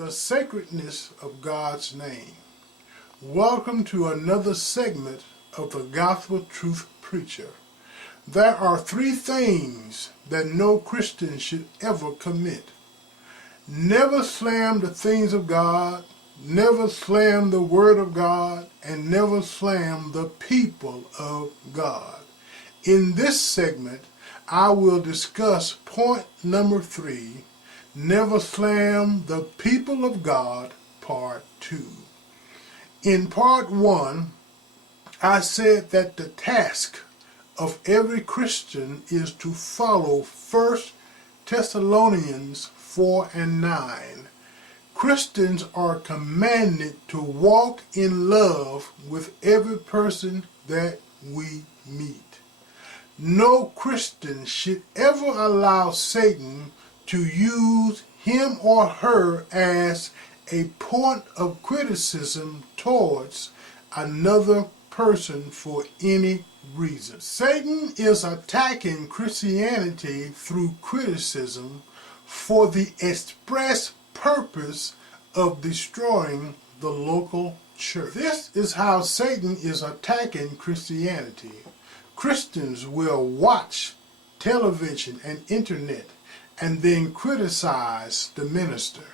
the sacredness of God's name. Welcome to another segment of the Gospel Truth Preacher. There are three things that no Christian should ever commit. Never slam the things of God, never slam the Word of God, and never slam the people of God. In this segment, I will discuss point number 3, never slam the people of God, part 2. In part 1, I said that the task of every Christian is to follow 1 Thessalonians 4 and 9. Christians are commanded to walk in love with every person that we meet. No Christian should ever allow Satan to use him or her as a point of criticism towards another person for any reason. Satan is attacking Christianity through criticism for the express purpose of destroying the local church. This is how Satan is attacking Christianity. Christians will watch television and internet and then criticize the minister.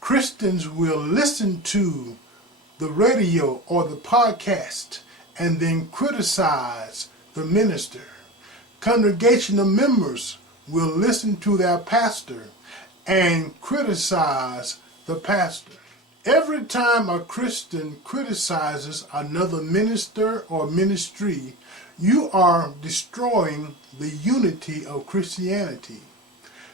Christians will listen to the radio or the podcast and then criticize the minister. Congregational members will listen to their pastor and criticize the pastor. Every time a Christian criticizes another minister or ministry, you are destroying the unity of Christianity.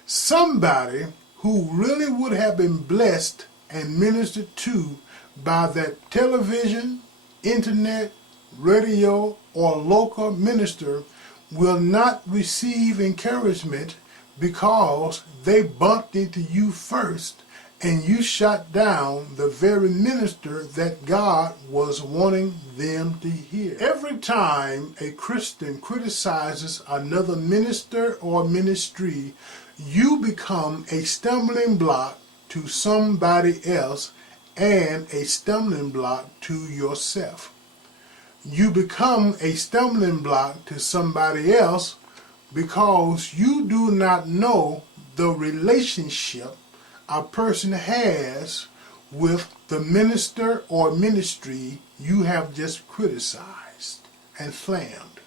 Somebody who really would have been blessed and ministered to by that television, internet, radio, or local minister will not receive encouragement because they bumped into you first and you shot down the very minister that God was wanting them to hear. Every time a Christian criticizes another minister or ministry, you become a stumbling block to somebody else and a stumbling block to yourself. You become a stumbling block to somebody else because you do not know the relationship a person has with the minister or ministry you have just criticized and slammed.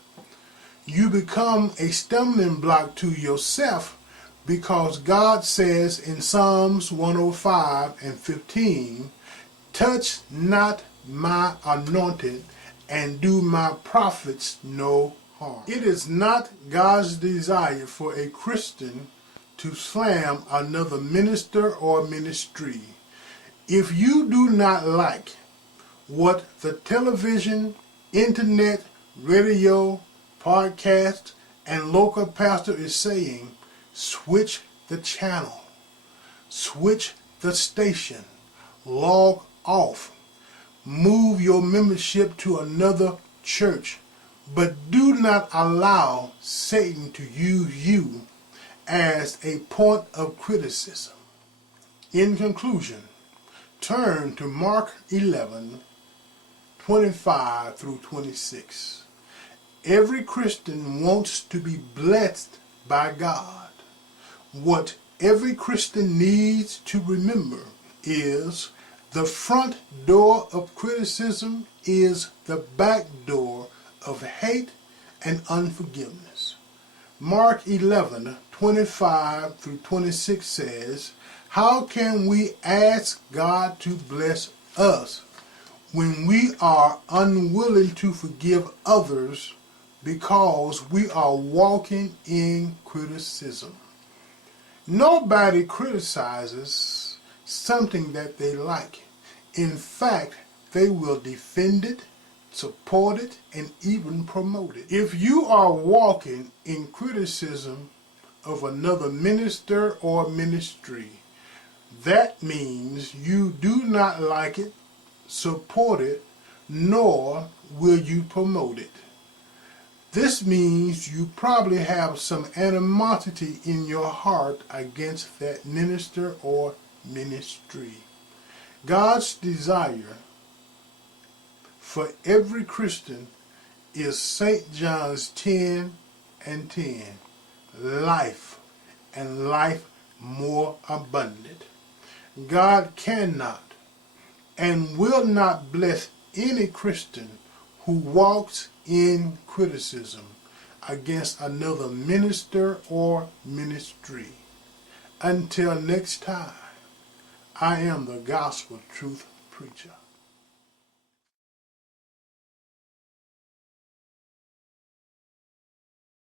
You become a stumbling block to yourself because God says in Psalms 105 and 15, touch not my anointed and do my prophets no harm. It is not God's desire for a Christian to slam another minister or ministry. If you do not like what the television, internet, radio, podcast, and local pastor is saying, switch the channel, switch the station, log off, move your membership to another church, but do not allow Satan to use you as a point of criticism. In conclusion, turn to Mark 11, 25 through 26. Every Christian wants to be blessed by God. What every Christian needs to remember is the front door of criticism is the back door of hate and unforgiveness. Mark 11, 25 through 26 says, how can we ask God to bless us when we are unwilling to forgive others because we are walking in criticism? Nobody criticizes something that they like. In fact, they will defend it, support it, and even promote it. If you are walking in criticism of another minister or ministry, that means you do not like it, support it, nor will you promote it. This means you probably have some animosity in your heart against that minister or ministry. God's desire for every Christian is St. John's 10:10, life and life more abundant. God cannot and will not bless any Christian who walks in criticism against another minister or ministry. Until next time, I am the Gospel Truth Preacher.